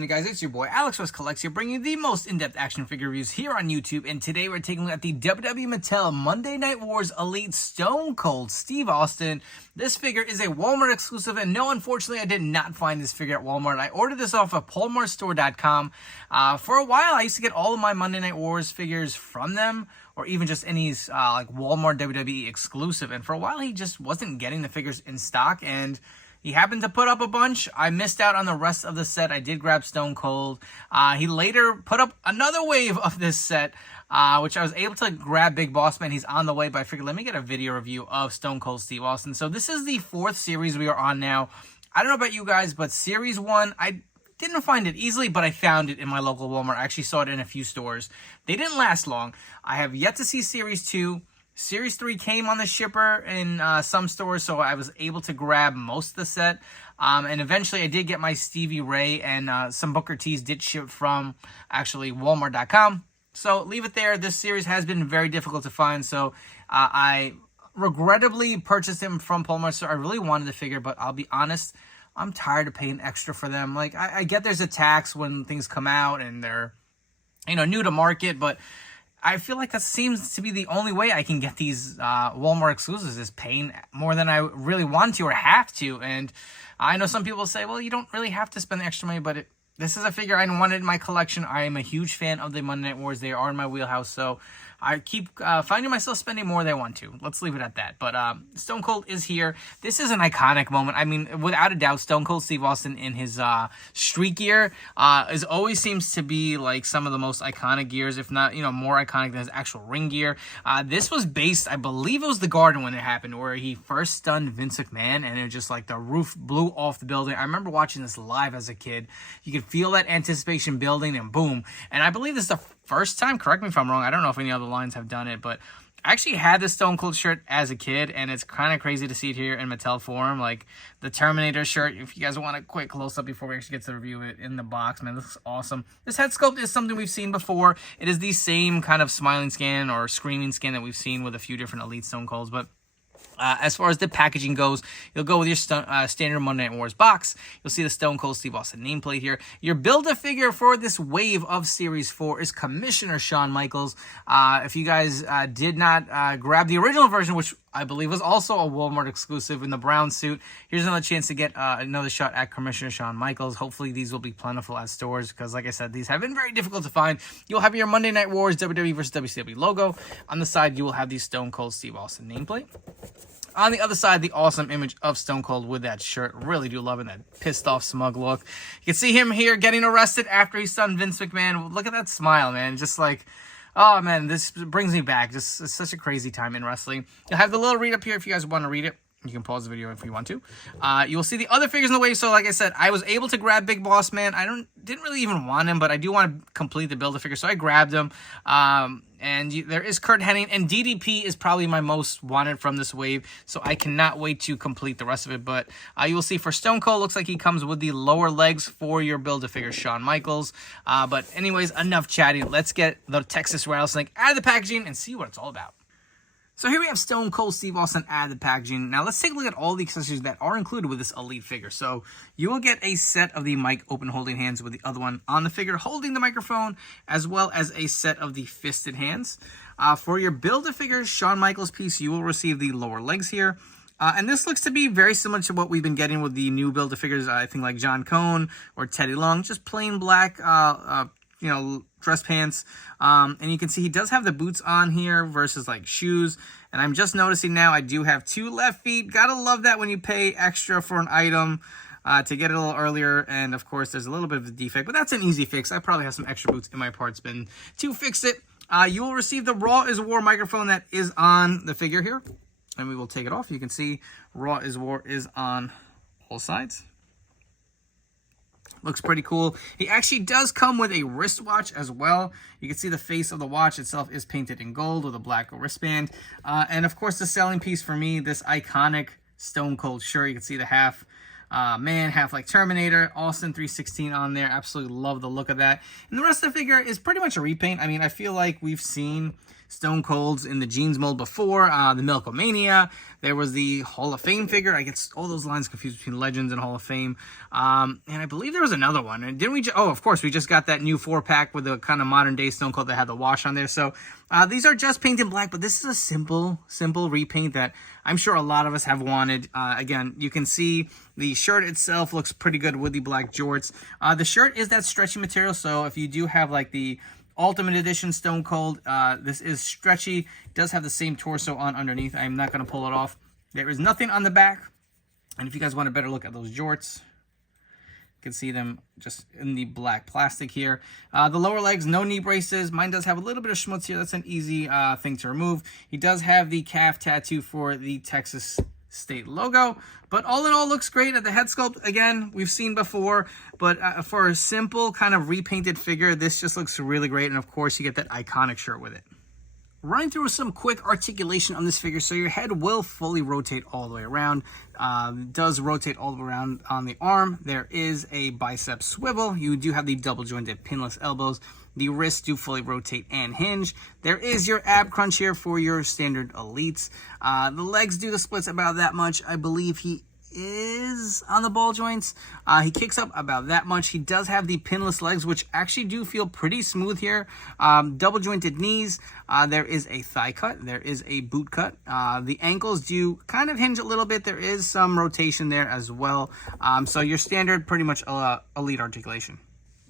on, you guys? It's your boy Alex West Collects here, bringing you the most in-depth action figure reviews here on YouTube. And today we're taking a look at the WWE Mattel Monday Night Wars Elite Stone Cold Steve Austin. This figure is a Walmart exclusive, and no, unfortunately, I did not find this figure at Walmart. I ordered this off of PolmarStore.com. For a while, I used to get all of my Monday Night Wars figures from them, or even just any like Walmart WWE exclusive. And for a while, he just wasn't getting the figures in stock, and he happened to put up a bunch. I missed out on the rest of the set. I did grab Stone Cold. He later put up another wave of this set, which I was able to grab Big Boss Man. He's on the way, but I figured let me get a video review of Stone Cold Steve Austin. So this is the 4th series we are on now. I don't know about you guys, but Series 1, I didn't find it easily, but I found it in my local Walmart. I actually saw it in a few stores. They didn't last long. I have yet to see Series 2. Series 3 came on the shipper in some stores, so I was able to grab most of the set. And eventually I did get my Stevie Ray, and some Booker Tees did ship from, actually, Walmart.com. So leave it there. This series has been very difficult to find, so I regrettably purchased him from Palmer. So I really wanted the figure, but I'll be honest, I'm tired of paying extra for them. Like, I get there's a tax when things come out and they're, new to market, but I feel like that seems to be the only way I can get these Walmart exclusives, is paying more than I really want to or have to. And I know some people say, well, you don't really have to spend the extra money, but this is a figure I wanted in my collection. I am a huge fan of the Monday Night Wars. They are in my wheelhouse, so I keep finding myself spending more than I want to. Let's leave it at that. But Stone Cold is here. This is an iconic moment. I mean, without a doubt, Stone Cold Steve Austin in his street gear always seems to be like some of the most iconic gears, if not, more iconic than his actual ring gear. This was based, I believe it was the Garden when it happened, where he first stunned Vince McMahon, and it was just like the roof blew off the building. I remember watching this live as a kid. You could feel that anticipation building, and boom. And I believe this is the first time, correct me if I'm wrong, I don't know if any other lines have done it, but I actually had this Stone Cold shirt as a kid, and it's kind of crazy to see it here in Mattel form, like the Terminator shirt. If you guys want a quick close-up before we actually get to review it in the box, man, this looks awesome. This head sculpt is something we've seen before. It is the same kind of smiling skin or screaming skin that we've seen with a few different Elite Stone Colds, but as far as the packaging goes, you'll go with your standard Monday Night Wars box. You'll see the Stone Cold Steve Austin nameplate here. Your Build-A-Figure for this wave of Series 4 is Commissioner Shawn Michaels. If you guys did not grab the original version, which I believe was also a Walmart exclusive in the brown suit, here's another chance to get another shot at Commissioner Shawn Michaels. Hopefully these will be plentiful at stores, because like I said, these have been very difficult to find. You'll have your Monday Night Wars WWE vs. WCW logo. On the side, you will have the Stone Cold Steve Austin nameplate. On the other side, the awesome image of Stone Cold with that shirt. Really do love it, that pissed off smug look. You can see him here getting arrested after he stunned Vince McMahon. Look at that smile, man. Just like, oh man, this brings me back. Just it's such a crazy time in wrestling. You'll have the little read up here if you guys want to read it. You can pause the video if you want to. You will see the other figures in the way. So like I said, I was able to grab Big Boss Man. I didn't really even want him, but I do want to complete the Build-A-Figure, so I grabbed him. And there is Kurt Hennig, and DDP is probably my most wanted from this wave, so I cannot wait to complete the rest of it. But you will see for Stone Cold, looks like he comes with the lower legs for your Build-A-Figure Shawn Michaels. But anyways, enough chatting. Let's get the Texas Rattlesnake out of the packaging and see what it's all about. So here we have Stone Cold Steve Austin out of the packaging. Now let's take a look at all the accessories that are included with this Elite figure. So you will get a set of the mic open holding hands with the other one on the figure holding the microphone, as well as a set of the fisted hands. For your Build-A-Figure Shawn Michaels piece, you will receive the lower legs here. And this looks to be very similar to what we've been getting with the new Build-A-Figures, I think like John Cone or Teddy Long, just plain black dress pants. And you can see he does have the boots on here versus like shoes. And I'm just noticing now I do have 2 left feet. Gotta love that when you pay extra for an item to get it a little earlier. And of course, there's a little bit of a defect, but that's an easy fix. I probably have some extra boots in my parts bin to fix it. You will receive the Raw is War microphone that is on the figure here. And we will take it off. You can see Raw is War is on all sides. Looks pretty cool. He actually does come with a wristwatch as well. You can see the face of the watch itself is painted in gold with a black wristband. And of course, the selling piece for me, this iconic Stone Cold shirt. You can see the half man, half like Terminator, Austin 316 on there. Absolutely love the look of that. And the rest of the figure is pretty much a repaint. I mean, I feel like we've seen Stone Colds in the jeans mold before, the Milkomania. There was the Hall of Fame figure. I get all those lines confused between Legends and Hall of Fame. And I believe there was another one. And didn't we? Oh, of course, we just got that new 4-pack with the kind of modern day Stone Cold that had the wash on there. So these are just painted black, but this is a simple repaint that I'm sure a lot of us have wanted. Again, you can see the shirt itself looks pretty good with the black jorts. The shirt is that stretchy material, so if you do have like the Ultimate Edition Stone Cold, this is stretchy. It does have the same torso on underneath. I'm not going to pull it off. There is nothing on the back. And if you guys want a better look at those jorts, you can see them just in the black plastic here. The lower legs, no knee braces. Mine does have a little bit of schmutz here. That's an easy thing to remove. He does have the calf tattoo for the Texas State logo, but all in all looks great. At the head sculpt, again, we've seen before, but for a simple kind of repainted figure, this just looks really great. And of course, you get that iconic shirt with it. Running through some quick articulation on this figure, so your head will fully rotate all the way around. Does rotate all the way around on the arm. There is a bicep swivel. You do have the double jointed pinless elbows. The wrists do fully rotate and hinge. There is your ab crunch here for your standard elites. The legs do the splits about that much. I believe he is on the ball joints. He kicks up about that much. He does have the pinless legs, which actually do feel pretty smooth here. Double jointed knees. There is a thigh cut. There is a boot cut. The ankles do kind of hinge a little bit. There is some rotation there as well. So your standard pretty much elite articulation.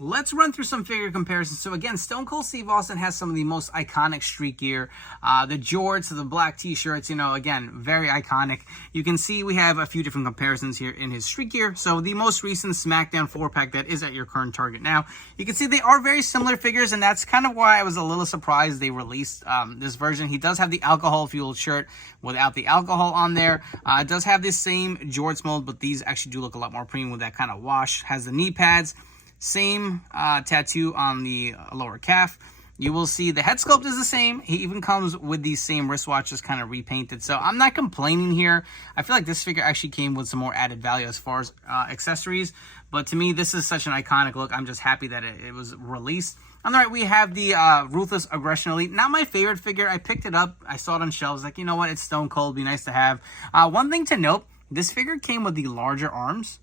Let's run through some figure comparisons. So again, Stone Cold Steve Austin has some of the most iconic street gear. The jorts, the black t-shirts, you know, again, very iconic. You can see we have a few different comparisons here in his street gear. So the most recent SmackDown 4-pack that is at your current Target now, you can see they are very similar figures, and that's kind of why I was a little surprised they released this version. He does have the alcohol-fueled shirt without the alcohol on there. It does have this same jorts mold, but these actually do look a lot more premium with that kind of wash. Has the knee pads. Same tattoo on the lower calf. You will see the head sculpt is the same. He even comes with these same wristwatches kind of repainted. So I'm not complaining here. I feel like this figure actually came with some more added value as far as accessories. But to me, this is such an iconic look. I'm just happy that it was released. On the right, we have the Ruthless Aggression Elite. Not my favorite figure. I picked it up. I saw it on shelves. Like, you know what? It's Stone Cold. Be nice to have. One thing to note, this figure came with the larger arms.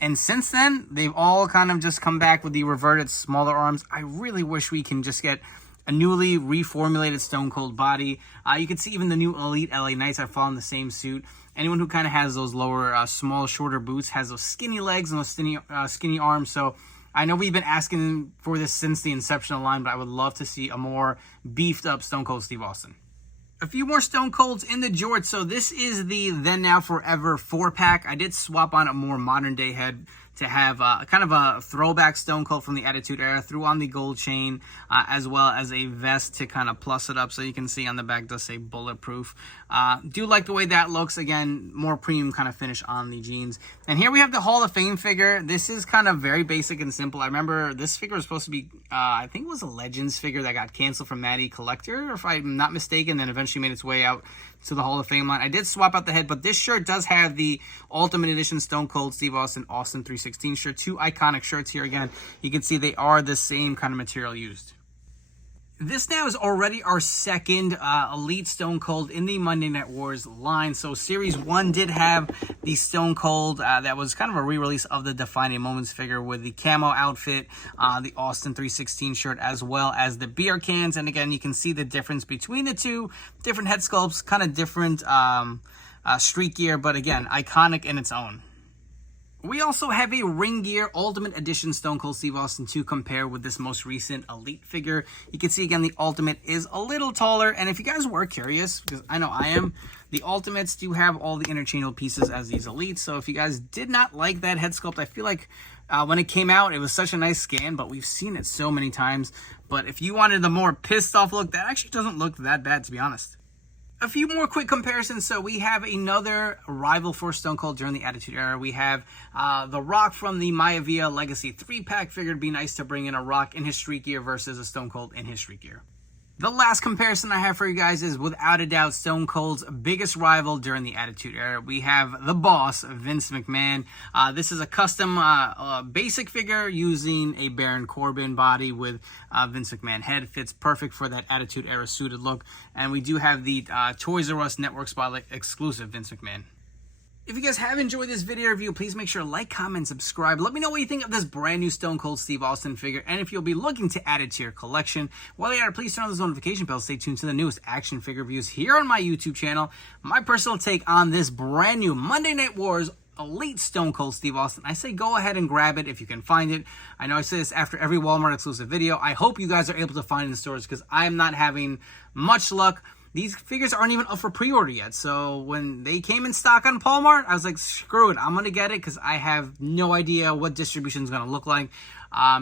And since then, they've all kind of just come back with the reverted smaller arms. I really wish we can just get a newly reformulated Stone Cold body. You can see even the new Elite LA Knights are following the same suit. Anyone who kind of has those lower, small, shorter boots has those skinny legs and those skinny arms. So I know we've been asking for this since the inception of the line, but I would love to see a more beefed up Stone Cold Steve Austin. A few more Stone Colds in the jorts. So this is the Then Now Forever 4-pack. I did swap on a more modern day head to have kind of a throwback Stone Cold from the Attitude Era. Threw on the gold chain as well as a vest to kind of plus it up. So you can see on the back does say bulletproof. Do like the way that looks. Again, more premium kind of finish on the jeans. And here we have the Hall of Fame figure. This is kind of very basic and simple. I remember this figure was supposed to be, I think it was a Legends figure that got canceled from Matty Collector, if I'm not mistaken, then eventually made its way out to the Hall of Fame line. I did swap out the head, but this shirt does have the Ultimate Edition Stone Cold Steve Austin 316 shirt. Two iconic shirts here again. You can see they are the same kind of material used. This now is already our second Elite Stone Cold in the Monday Night Wars line. So Series 1 did have the Stone Cold that was kind of a re-release of the Defining Moments figure with the camo outfit, the Austin 316 shirt, as well as the beer cans. And again, you can see the difference between the two. Different head sculpts, kind of different street gear, but again, iconic in its own. We also have a Ring Gear Ultimate Edition Stone Cold Steve Austin to compare with this most recent Elite figure. You can see, again, the Ultimate is a little taller. And if you guys were curious, because I know I am, the Ultimates do have all the interchangeable pieces as these Elites. So if you guys did not like that head sculpt, I feel like when it came out, it was such a nice scan, but we've seen it so many times. But if you wanted the more pissed off look, that actually doesn't look that bad, to be honest. A few more quick comparisons. So we have another rival for Stone Cold during the Attitude Era. We have The Rock from the Maivia Legacy 3-pack. Figured it'd be nice to bring in a Rock in his street gear versus a Stone Cold in his street gear. The last comparison I have for you guys is without a doubt Stone Cold's biggest rival during the Attitude Era. We have the boss, Vince McMahon. This is a custom basic figure using a Baron Corbin body with Vince McMahon head. Fits perfect for that Attitude Era suited look. And we do have the Toys R Us Network Spotlight exclusive Vince McMahon. If you guys have enjoyed this video review, please make sure to like, comment, subscribe. Let me know what you think of this brand new Stone Cold Steve Austin figure, and if you'll be looking to add it to your collection. While you're at it, please turn on those notification bells. Stay tuned to the newest action figure reviews here on my YouTube channel. My personal take on this brand new Monday Night Wars Elite Stone Cold Steve Austin. I say go ahead and grab it if you can find it. I know I say this after every Walmart exclusive video. I hope you guys are able to find it in stores because I am not having much luck. These figures aren't even up for pre-order yet. So when they came in stock on Walmart, I was like, screw it. I'm going to get it because I have no idea what distribution is going to look like.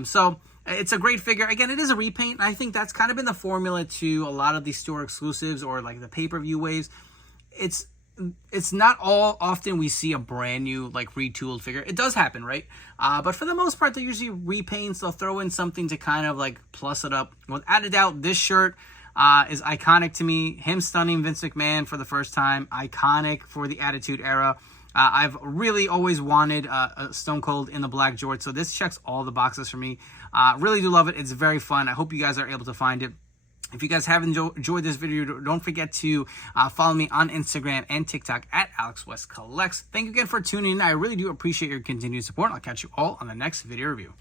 So it's a great figure. Again, it is a repaint. I think that's kind of been the formula to a lot of these store exclusives or like the pay-per-view waves. It's not all often we see a brand new like retooled figure. It does happen, right? But for the most part, they're usually repaints. They'll throw in something to kind of like plus it up. Without a doubt, this shirt is iconic to me. Him stunning Vince McMahon for the first time, iconic for the Attitude Era. I've really always wanted a Stone Cold in the black George, so this checks all the boxes for me. Really do love it. It's very fun. I hope you guys are able to find it. If you guys have enjoyed this video, don't forget to follow me on Instagram and TikTok at AlexWestCollects. Thank you again for tuning in. I really do appreciate your continued support. I'll catch you all on the next video review.